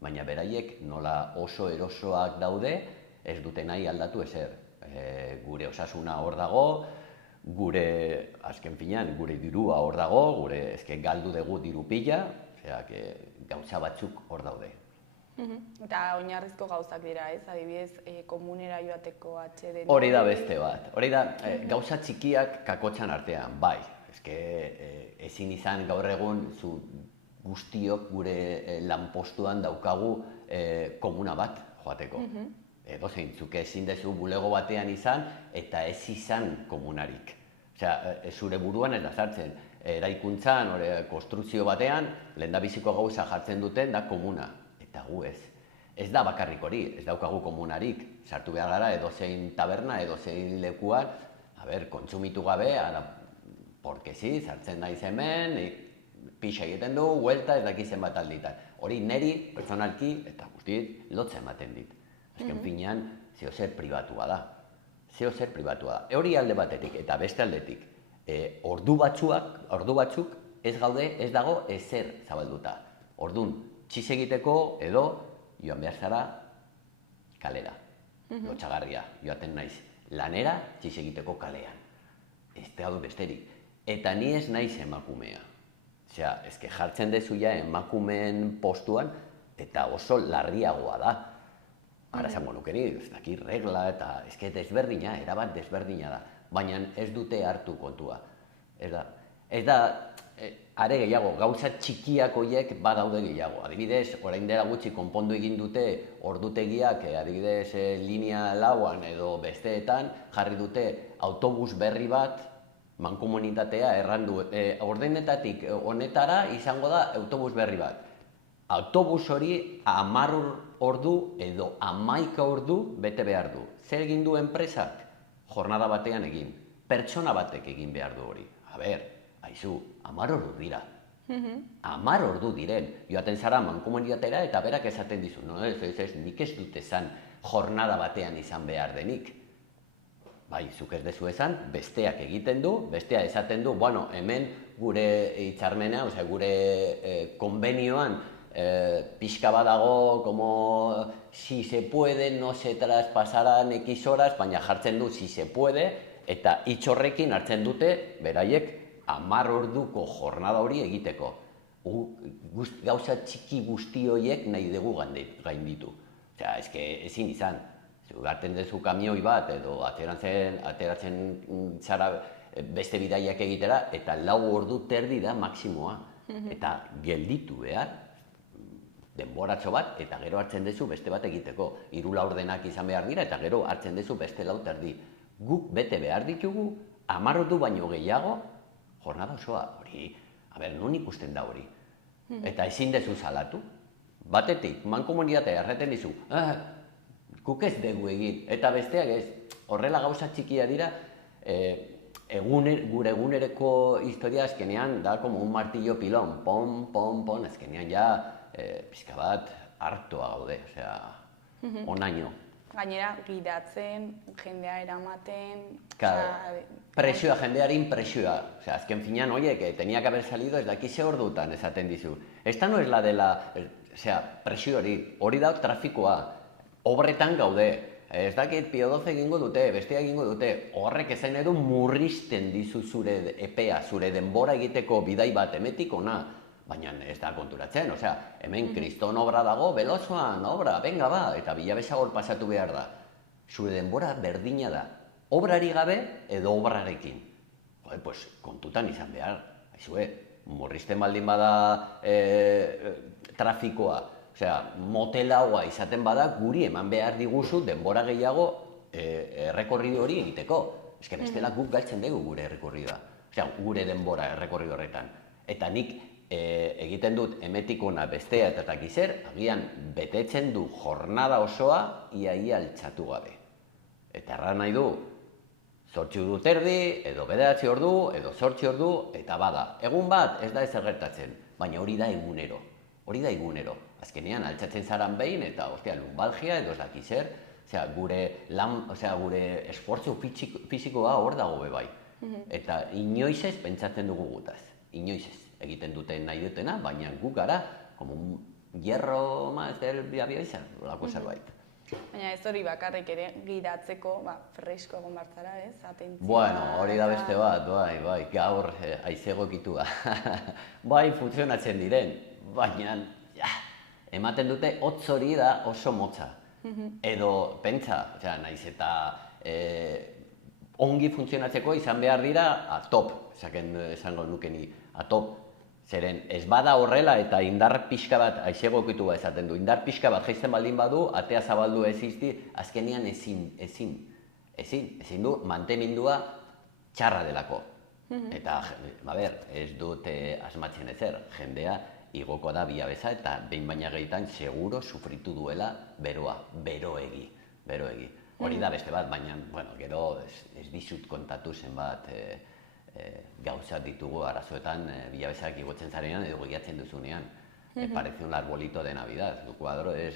Baina beraiek nola oso erosoak daude, ez dute nahi aldatu ezer. Gure osasuna hor dago, azken finean, gure dirua hor dago, galdu dugu diru pila, gauza batzuk hor daude. Eta oinarrizko gauzak dira, ez? Adibidez, komunera joateko atxeden... Hori da beste bat. Hori da, gauza txikiak kakotxan artean, bai. Ezin izan gaur egun zu guztiok gure lanpostuan daukagu komuna bat joateko. Edo zeintzuk ezin dezu bulego batean izan eta ez izan komunarik. Osea, zure buruan ez da sartzen. Eraikuntzan, konstruzio batean, lehendabiziko gauza jartzen duten da komuna. Eta gu ez. Ez da bakarrik hori, ez daukagu komunarik. Sartu behar gara edozein taberna, edozein lekuan, kontsumitu gabe, porque sí, sartzen naiz hemen, pixa egiten du, huelta, ez dakizen bat alditan. Hori neri, personalki, eta guztiet, lotza ematen dit. Azken finean, zeozer pribatua da. Zeozer pribatua da. Hori alde batetik, eta beste aldetik, ordu batzuk ez gaude, ez dago ezer zabalduta. Ordun, txiz egiteko edo joan behar zara kalera. Lotxagarria, joaten naiz. Lanera, txiz egiteko kalean. Ez dago besterik. Eta ni ez naiz emakumea. Osea, ezke jartzen dezu ja emakumeen postuan, eta oso larriagoa da. Ara esango nukeri, ez daki regla eta ezke desberdina, erabat desberdina da. Baina ez dute hartu kontua. Ez da, are gehiago, gauza txikiak horiek badaude gehiago. Adibidez, orain dela gutxi konpondu egin dute ordutegiak, adibidez, linea lauan edo besteetan, jarri dute autobus berri bat, mankomunitatea errandu. Ordenetatik honetara izango da autobus berri bat. Autobus hori 10 ordu edo 11 ordu bete behar du. Zer egin du enpresak? Jornada batean egin. Pertsona batek egin behar du hori. Aizu, 10 ordu dira. 10 ordu diren. Joaten zara mankomunitatera eta berak esaten dizu. No, ez, nik ez dut esan jornada batean izan behar denik. Bai, zuk ez dezu esan, besteak egiten du, bestea esaten du, bueno, hemen gure hitzarmena, osea, gure konbenioan pixka badago, como si se puede, no se traspasarán X horas, baina jartzen du si se puede, eta hitz horrekin hartzen dute, beraiek, 10 orduko jornada hori egiteko. Gauza txiki guzti horiek nahi dugu gainditu. Osea, ezin izan. Garten dezu kamioi bat edo ateratzen zara beste bidaiak egitera eta 4 ordu terdi da maksimoa. Eta gelditu behar, denboratxo bat eta gero hartzen dezu beste bat egiteko. 3 laurdenak izan behar dira eta gero hartzen dezu beste 4 terdi. Guk bete behar ditugu, 10 ordu baino gehiago, jornada osoa. Hori, non ikusten da hori? Eta ezin dezu salatu. Batetik, mankomunitatea erreten dizu, guk ez dugu egin, eta besteak ez, horrela gauza txikia dira, gure egunereko historia azkenean da como un martillo pilón, pon, pon, pon, azkenean ja pixka bat hartua gaude, osea, onaino. Gainera, gidatzen, jendea eramaten... Presioa, jendearin presioa. Osea, azken finean, oiek, tenía que haber salido ez daki ze ordutan esaten dizu. Esta no es la de la... Osea, presio hori da trafikoa. Obretan gaude, ez dakit Pio 12 egingo dute, bestea egingo dute, horrek ezen edo murrizten dizu zure epea, zure denbora egiteko bidai bat emetik ona, baina ez da konturatzen, osea, hemen kriston obra dago, belozoan, obra, venga ba, eta bilabesa hor pasatu behar da. Zure denbora berdina da, obrari gabe edo obrarekin. Pues kontutan izan behar, murrizten baldin bada trafikoa, osea, motelagoa izaten bada, guri eman behar diguzu denbora gehiago errekorrido hori egiteko. Ez que bestela guk galtzen dugu gure errekorridoa. Osea, gure denbora errekorrido horretan. Eta nik egiten dut emetikona bestea eta takizer, agian betetzen du jornada osoa iaia altxatu gabe. Eta erran nahi du, 8 ordu terdi, edo 9 ordu, edo 8 ordu, eta bada. Egun bat ez da ezer gertatzen, baina hori da egunero. Hori da egunero. Azkenean, altxatzen zaran behin, eta lumbalgia edo ez daki zer, gure esfortzu fisikoa hor dago bebai. Eta inoiz ez pentsatzen dugu gutaz. Inoiz ez egiten duten nahi dutena, baina guk gara, como un hierro más del biabioiza, lako zerbait. Baina ez hori bakarrik ere gidatzeko, fresko egon bartzara, ez? Atentzia... Bueno, hori da beste bat, bai, gaur aizegokitua. Bai, funtzionatzen diren, baina ematen dute hotz hori da oso motza. Edo, pentsa, naiz eta ongi funtzionatzeko izan behar dira top, esango nukeni, top. Zeren, ez bada horrela eta indar pixka bat, aizegokitu bat esaten du, indar pixka bat jaisten baldin badu, atea zabaldu ez izti, azkenean ezin du mantenindua txarra delako. Eta, ez dut asmatzen ezer, jendea igoko da biabeza eta behin baina gehitan seguro sufritu duela beroa, beroegi. Hori da beste bat, baina, gero ez dizut kontatu zenbat gauza ditugu arazoetan bilabezak igotzen zarenean edo giatzen duzunean. Parece un arbolito de Navidad. Du kuadro ez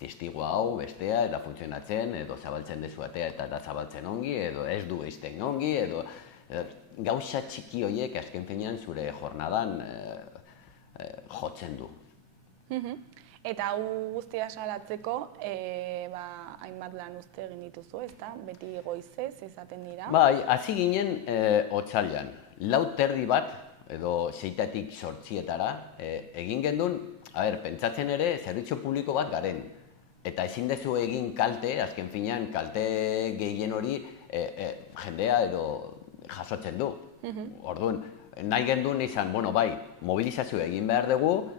testigo hau, bestea, eta funtzionatzen, edo zabaltzen dezu atea eta zabaltzen ongi, edo ez du eizten ongi, edo gauza txiki horiek azken finean zure jornadan jotzen du. Eta hau guztia salatzeko, hainbat lan uste egin dituzu, ezta? Beti goizez izaten dira? Bai, hasi ginen otsailean. 4:30 bat, edo 6:00 zortzietara, egin gendun, pentsatzen ere, zerbitzu publiko bat garen. Eta ezin dezu egin kalte, azken finean, kalte gehien hori jendea edo jasotzen du. Orduan, nahi gendun izan, mobilizazio egin behar dugu,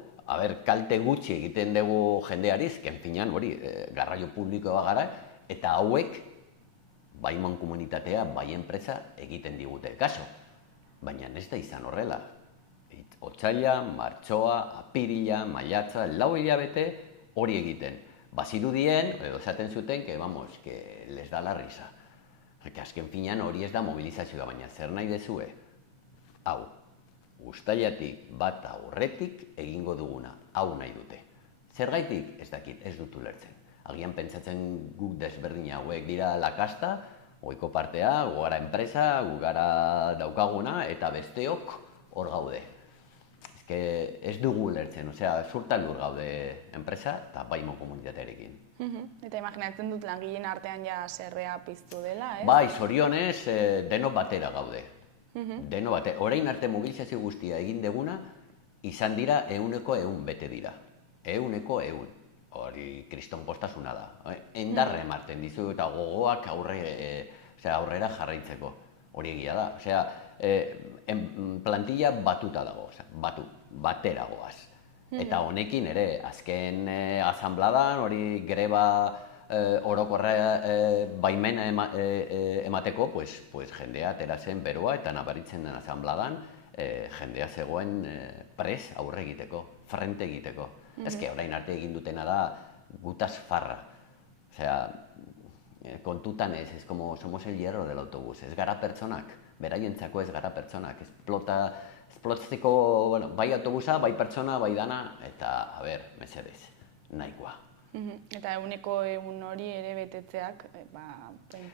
kalte gutxi egiten dugu jendeari, azken finean hori, garraio publikoa gara, eta hauek, bai mankomunitatea, bai enpresa egiten digute kaso. Baina ez da izan horrela. Otsaila, martxoa, apirila, maiatza, 4 hilabete hori egiten. Bazirudien, edo esaten zuten, que les da la risa. Azken finean hori ez da mobilizazioa, baina zer nahi dezue? Hau, uztailatik bat aurretik egingo duguna, hau nahi dute. Zergaitik? Ez dakit, ez dut ulertzen. Agian pentsatzen guk desberdina hauek dira lakasta, goiko partea, gu gara enpresa, gu gara daukaguna, eta besteok hor gaude. Ez dugu ulertzen, zurtan lur gaude enpresa eta baimo komunitatearekin. Eta imaginatzen dut langileen artean ja zerrea piztu dela, ez? Bai, zorionez, denok batera gaude. Deno bate, orain arte mobilizazio guztia egin deguna, izan dira 100% bete dira. 100%. Hori kriston postasuna da. Endarre ematen dizu eta gogoak aurrera jarraitzeko. Hori egia da. Plantilla batuta dago, batera goaz. Eta honekin ere, azken asanbladan, hori greba orokorra baimena emateko, jendea atera zen beroa eta nabaritzen den asanbladan jendea zegoen pres aurre egiteko, frente egiteko. Orain arte egin dutena da gutaz farra. Kontutan ez como somos el hierro del autobús, ez gara pertsonak, beraientzako ez gara pertsonak, esplotzeko, bai autobusa, bai pertsona, bai dana, eta, mesedez, nahikoa. Eta 100% hori ere betetzeak,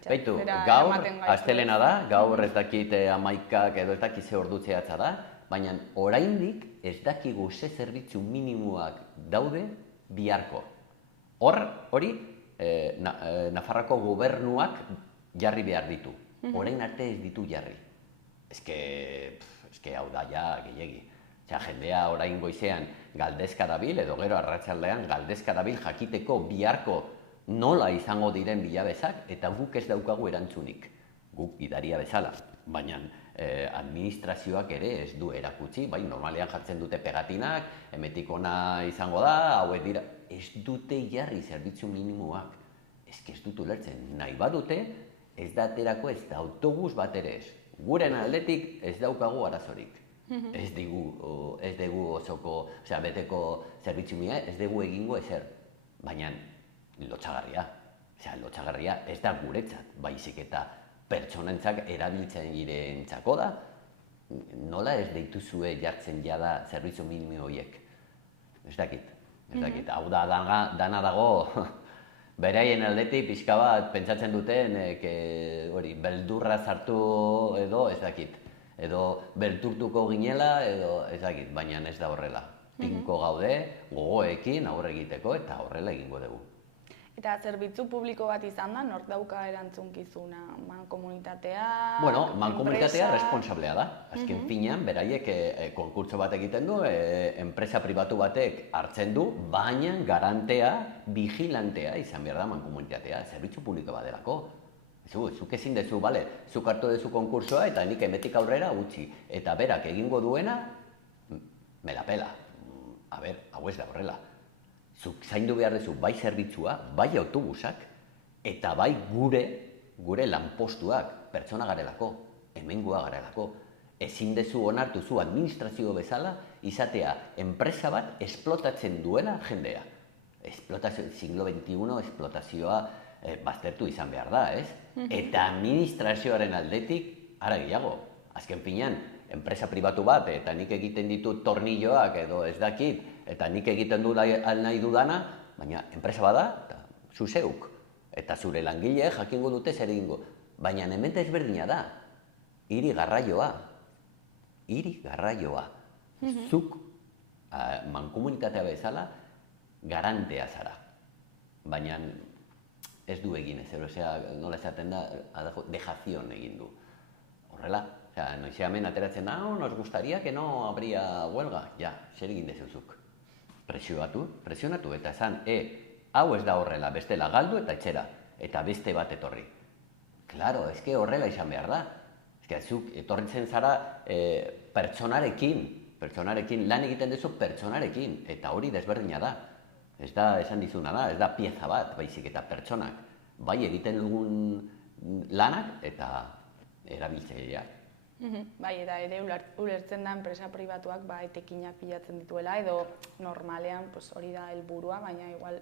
Beitu, gaur, astelena da, gaur ez dakit 11 edo ez dakit ze ordu zehatza da, baina oraindik ez dakigu ze zerbitzu minimoak daude biharko. Hori, Nafarroako gobernuak jarri behar ditu. Orain arte ez ditu jarri. Hau da, ja, gehiegi. Jendea orain goizean galdezka dabil, edo gero arratsaldean galdezka dabil jakiteko biharko nola izango diren bilabezak, eta guk ez daukagu erantzunik. Guk gidaria bezala, baina administrazioak ere ez du erakutsi, bai, normalean jartzen dute pegatinak, hemetik ona izango da, hauek dira, ez dute jarri zerbitzu minimoak. Ez dut ulertzen, nahi badute, ez da aterako ez da autobus bat ere ez. Guren aldetik ez daukagu arazorik. Ez dugu osoko, beteko zerbitzu mila, ez dugu egingo ezer. Baina lotxagarria ez da guretzat, baizik eta pertsonentzak erabiltzen girentzako da. Nola ez deituzue jartzen jada zerbitzu minimo horiek? Ez dakit. Hau da, dana dago, beraien aldetik pixka bat pentsatzen duten beldurra sartu edo ez dakit. Edo belturtuko ginela, edo ez dakit, baina ez da horrela. Tinko gaude, gogoekin aurre egiteko eta horrela egingo dugu. Eta zerbitzu publiko bat izan da, nork dauka erantzunkizuna? Mankomunitatea, Bueno, mankomunitatea enpresa? responsablea da. Azken finean, beraiek konkurtso bat egiten du, enpresa pribatu batek hartzen du, baina garantea, vigilantea izan behar da mankomunitatea, zerbitzu publiko bat delako. Zuk ezin dezu, bale, zuk hartu dezu konkursoa eta nik emetik aurrera utzi. Eta berak egingo duena, me la pela. A ber, hau ez da horrela. Zuk zaindu behar duzu bai zerbitzua, bai autobusak, eta bai gure lanpostuak, pertsona garelako, hemengoa garelako. Ezin dezu onartu zu administrazio bezala, izatea enpresa bat esplotatzen duela jendea. Siglo XXI esplotazioa baztertu izan behar da, ez? Eta administrazioaren aldetik, ara gehiago, azken finean, enpresa pribatu bat, eta nik egiten ditut tornilloak edo ez dakit, eta nik egiten du nahi dudana, baina enpresa bada, eta zu zeuk. Eta zure langileek jakingo dute zer egingo. Baina hemen ezberdina da, hiri garraioa. Zuk, mankomunitatea bezala, garantea zara. Baina ez du egin ezer, nola esaten da, dejazion egin du. Horrela, noizeamen ateratzen, nos gustaría que no habría huelga. Ja, zer egin dezuzuk. Presionatu eta esan, hau ez da horrela, bestela galdu eta etxera, eta beste bat etorri. Claro, horrela izan behar da. Zuk etorritzen zara pertsonarekin, lan egiten duzu pertsonarekin, eta hori desberdina da. Ez da esan dizuna da, ez da pieza bat, baizik eta pertsonak. Bai egiten dugun lanak eta erabiltzaileak. Bai, eta ere ulertzen da enpresa pribatuak etekinak pilatzen dituela, edo normalean hori da helburua, baina igual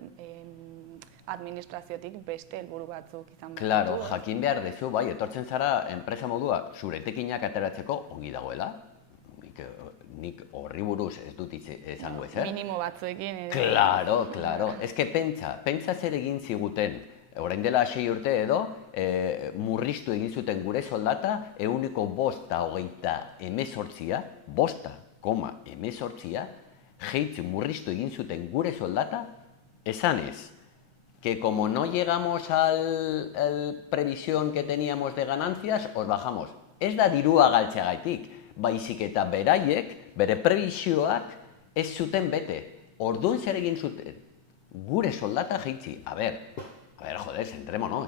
administraziotik beste helburu batzuk izan behar. Claro, jakin behar dezu, bai, etortzen zara enpresa modua zure etekinak ateratzeko ongi dagoela. Nik horri buruz ez dut esango ezer. Minimo batzuekin. Claro. Ez que pentsa zer egin ziguten. Orain dela 6 urte edo, murriztu egin zuten gure soldata, 5,28, 5,18, jeitzu murriztu egin zuten gure soldata, esanez, que como no llegamos al previsión que teníamos de ganancias, os bajamos. Ez da dirua galtzeagaitik, baizik eta beraiek, bere prebisioak ez zuten bete. Orduan zer egin zuten, gure soldata jeitzi. A ver, joder, zentremonos.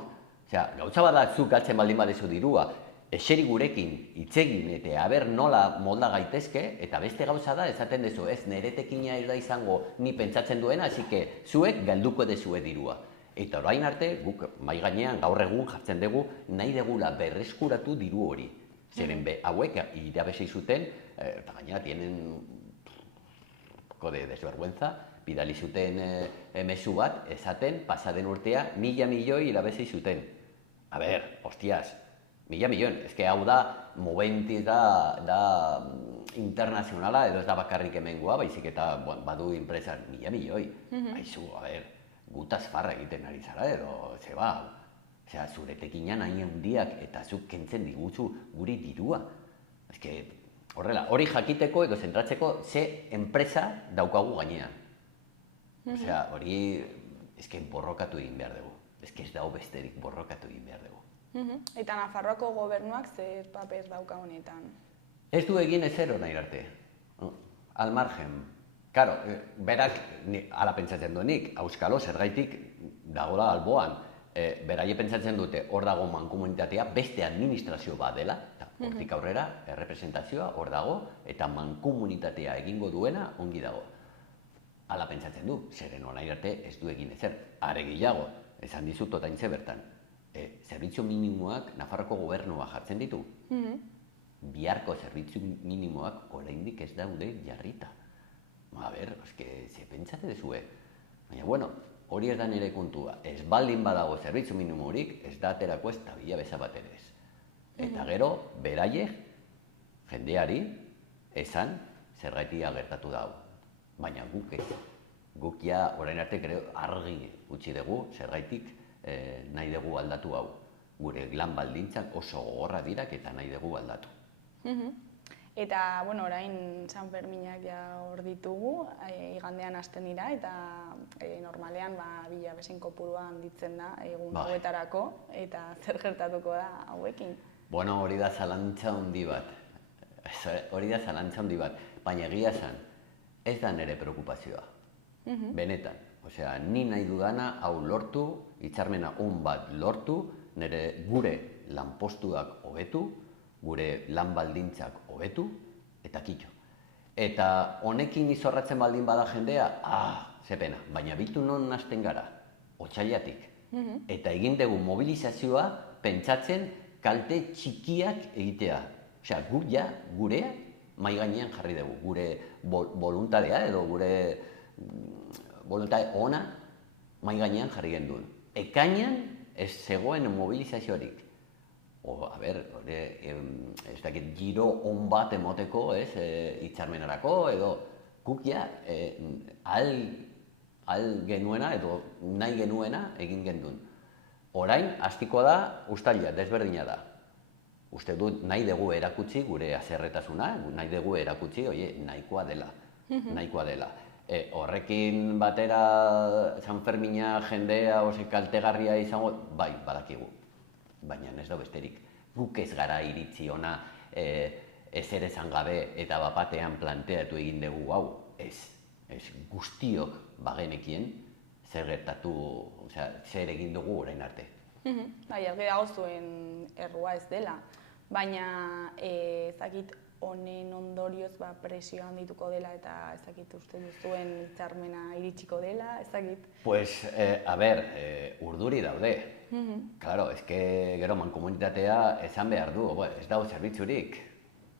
Gautza bada zuk galtzen baldin badezu dirua, eseri gurekin, hitzegin, eta aber nola molda gaitezke, eta beste gauza da, esaten dezu, ez nire tekina ez da izango ni pentsatzen duena, hasi que zuek galduko dezue dirua. Eta orain arte, guk mai gainean gaur egun jartzen dugu, nahi degula berreskuratu diru hori. Zeren hauek irabesi zuten, eta gainera tienen poco de desvergüenza, bidali zuten mezu bat, esaten, pasaden urtea, 1.000 milioi irabesi zuten. A ber, hostias, 1.000 milioi, ez que hau da, moventi da internazionala, edo ez da bakarrik hemengoa, baizik eta badu enpresan 1.000 milioi. Aizu, a ber, gutaz farra egiten ari zara, edo, zeba, zure tekinan hain handiak eta zuk kentzen diguzu guri dirua. Ez que, horrela, hori jakiteko edo zentratzeko ze enpresa daukagu gainean. Osea, hori, ezke borrokatu egin behar dugu. Ezke ez dago besterik borrokatu egin behar dugu. Eta Nafarroako gobernuak zer paper dauka honetan? Ez du egin ezer nahi arte. Al margen. Karo, berak, ala pentsatzen du nik, auskalo zergaitik dagoela alboan. Beraie pentsatzen dute hor dago mankomunitatea, beste administrazio bat dela, eta hortik aurrera, errepresentazioa hor dago, eta mankomunitatea egingo duena ongi dago. Hala pentsatzen du, zeren orain arte ez du egin ezer. Are gehiago, esan dizut otaintze bertan. Zerbitzu minimoak Nafarroko gobernua jartzen ditu. Biharko zerbitzu minimoak oraindik ez daude jarrita. A ber, eske, ze pentsate dezue. Baina, bueno, hori ez da nire kontua. Ez baldin badago zerbitzu minimorik, ez da aterako ez tabila beza bat ere ez. Eta gero, beraiek, jendeari, esan, zergaitia gertatu dago. Baina guk ez. Guk ja, orain arte, argi utzi dugu, zergaitik nahi dugu aldatu hau. Gure lan baldintzak oso gogorra dirak eta nahi dugu aldatu. Eta, bueno, orain San Ferminak ja hor ditugu, igandean hasten dira, eta normalean bilabesen kopurua handitzen da egun hauetarako, eta zer gertatuko da hauekin? Bueno, hori da zalantza handi bat. Baina egia esan, ez da nire preokupazioa. Benetan. Osea, ni nahi dudana hau lortu, hitzarmena on bat lortu, gure lanpostuak hobetu, gure lan baldintzak hobetu, eta kitxo. Eta honekin izorratzen baldin bada jendea, ze pena, baina bitu non hasten gara, otsailetik. Eta egin dugu mobilizazioa pentsatzen kalte txikiak egitea. Osea, guk ja, gurea, mai gainean jarri dugu, gure voluntadea edo gure voluntade ona mai gainean jarri genduen. Ekainan ez zegoen mobilizazioarik. Ez dakit, giro on bat emoteko, hitzarmenarako, edo guk ja, ahal genuena edo nahi genuena egin genduen. Orain, hastiko da, uztaila, desberdina da. Uste dut nahi dugu erakutsi gure haserretasuna, nahi dugu erakutsi, nahikoa dela. Horrekin batera San Fermina jendea kaltegarria izango, bai, badakigu. Baina ez da besterik. Guk ez gara iritzi ona ezer esan gabe eta bapatean planteatu egin dugu hau. Ez guztiok bagenekien zer gertatu, zer egin dugu orain arte. Bai, argi dago zuen errua ez dela. Baina ezakit honen ondorioz presio handituko dela eta ezakit uste duzuen hitzarmena iritsiko dela, ezakit? Pues, urduri daude. Claro, gero mankomunitatea esan behar du, ez dago zerbitzurik,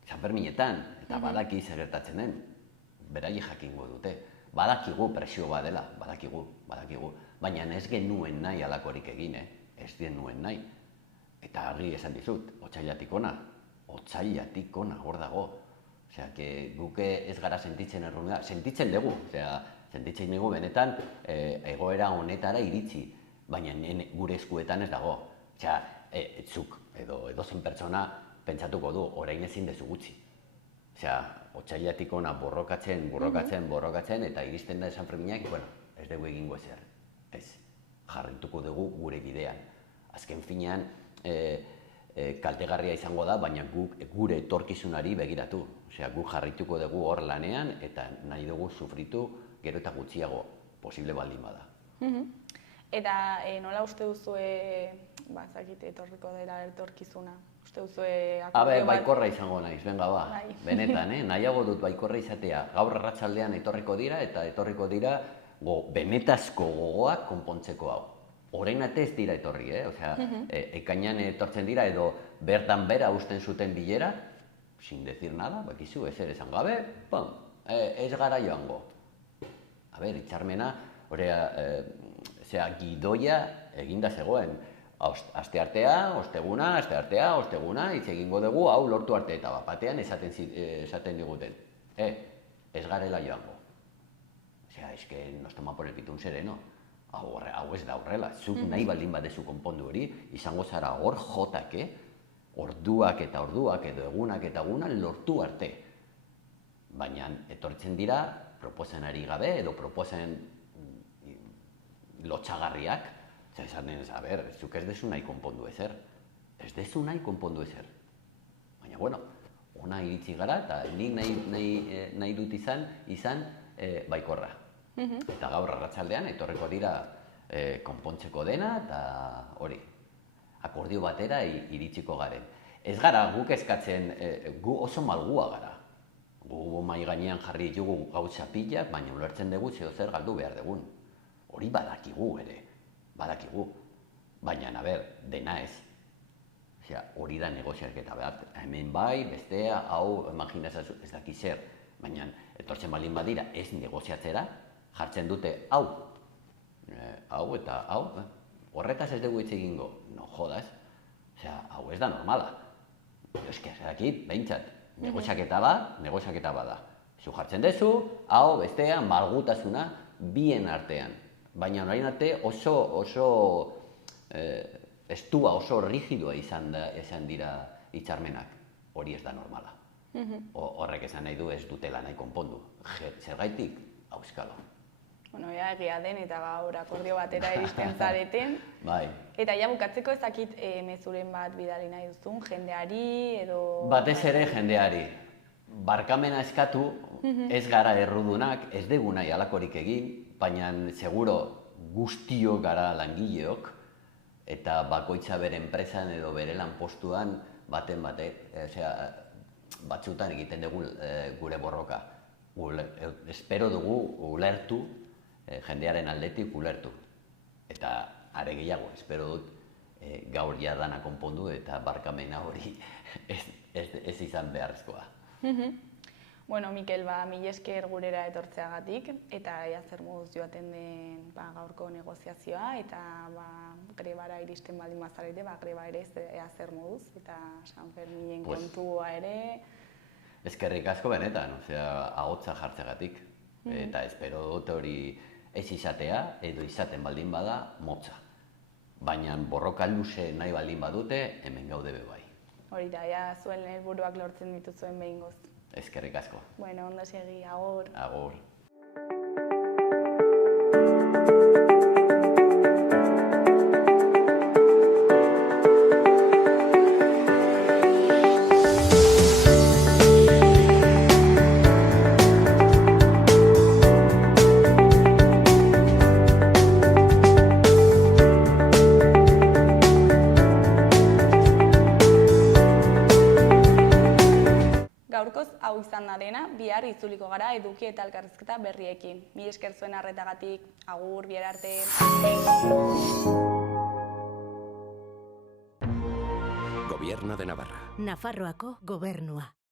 San Ferminetan, eta badaki zer gertatzen den, beraie jakingo dute. Badakigu presio badela, badakigu. Baina ez genuen nahi alakorik egin, ez genuen nahi. Eta argi esan dizut, otsailetik ona, hor dago. Osea, guke ez gara sentitzen erruna, sentitzen dugu, sentitzen dugu benetan egoera honetara iritsi, baina gure eskuetan ez dago. Osea, zuk edo edozein pertsona pentsatuko du, orain ezin dezu gutxi. Osea, otsailetik ona borrokatzen, eta iristen da San Ferminak, ez dugu egingo ezer. Ez, jarrituko dugu gure bidean. Azken finean, kaltegarria izango da, baina gure etorkizunari begiratu. Osea, guk jarrituko dugu hor lanean eta nahi dugu sufritu gero eta gutxiago posible baldin bada. Eta nola uste duzue, etorriko dela etorkizuna? Uste duzue akordio bat? Baikorra izango naiz, benga benetan, nahiago dut baikorra izatea. Gaur arratsaldean etorriko dira eta etorriko dira benetazko gogoak konpontzeko hau. Orain arte ez dira etorri, ekainan etortzen dira edo bertan bera usten zuten bilera, sin decir nada, bakizu, ezer esan gabe, ez gara joango. Hitzarmena, gidoia eginda zegoen. Asteartea, osteguna, hitz egingo dugu, hau lortu arte eta batean esaten diguten. Ez garela joango. Nos toma por el pito un sereno. Hau ez da horrela, zuk nahi baldin badezu konpondu hori, izango zara hor jotake, orduak eta orduak edo egunak eta egunak lortu arte. Baina etortzen dira proposenari gabe edo proposen lotxagarriak, esaten, zuk ez dezu nahi konpondu ezer. Ez dezu nahi konpondu ezer. Baina, ona iritsi gara eta nik nahi dut izan baikorra. Eta gaur arratsaldean etorriko dira konpontzeko dena eta hori, akordio batera iritsiko garen. Ez gara guk eskatzen, gu oso malgua gara. Gu mai gainean jarri ditugu gauza pilak, baina ulertzen dugu zer galdu behar dugun. Hori badakigu ere, badakigu. Baina, dena ez. Hori da negoziaketa bat. Hemen bai, bestea, hau, imaginazio, ez daki zer. Baina, etortzen baldin badira ez negoziatzera, jartzen dute hau eta hau, horretaz ez dugu hitz egingo, no jodas, hau ez da normala. Ez dakit, behintzat, negoziaketa bada. Zu jartzen dezu, hau bestean malgutasuna bien artean. Baina orain arte oso estua, oso rigidua izan dira hitzarmenak. Hori ez da normala. Horrek esan nahi du ez dutela nahi konpondu. Zergaitik, auskalo. Bueno, egia den eta gaur akordio batera iristen zareten. Bai. Eta ja bukatzeko ez dakit mezuren bat bidali nahi duzun, jendeari edo... Batez ere jendeari. Barkamena eskatu, ez gara errudunak, ez dugu nahi halakorik egin, baina seguro guztiok gara langileok, eta bakoitza bere enpresan edo bere lanpostuan baten batzutan egiten dugu gure borroka. Espero dugu ulertu, jendearen aldetik ulertu. Eta are gehiago, espero dut gaur jadana konpondu eta barkamena hori ez izan beharrezkoa. Bueno, Mikel, mila esker gurera etortzeagatik eta ea zer moduz joaten den gaurko negoziazioa eta grebara iristen baldin bazarete, greba ere ea zer moduz eta San Ferminen kontua ere. Eskerrik asko benetan, ahotsa jartzeagatik. Eta espero dut hori ez izatea edo izaten baldin bada motza. Baina borroka luze nahi baldin badute, hemen gaude be bai. Hori da, ea zuen helburuak lortzen dituzuen behingoz. Eskerrik asko. Bueno, ondo segi, agur. Agur. Gaurkoz hau izan da dena, bihar itzuliko gara eduki eta elkarrizketa berriekin. Mila esker zuen arretagatik, agur, bihar arte. Gobierno de Navarra. Nafarroako gobernua.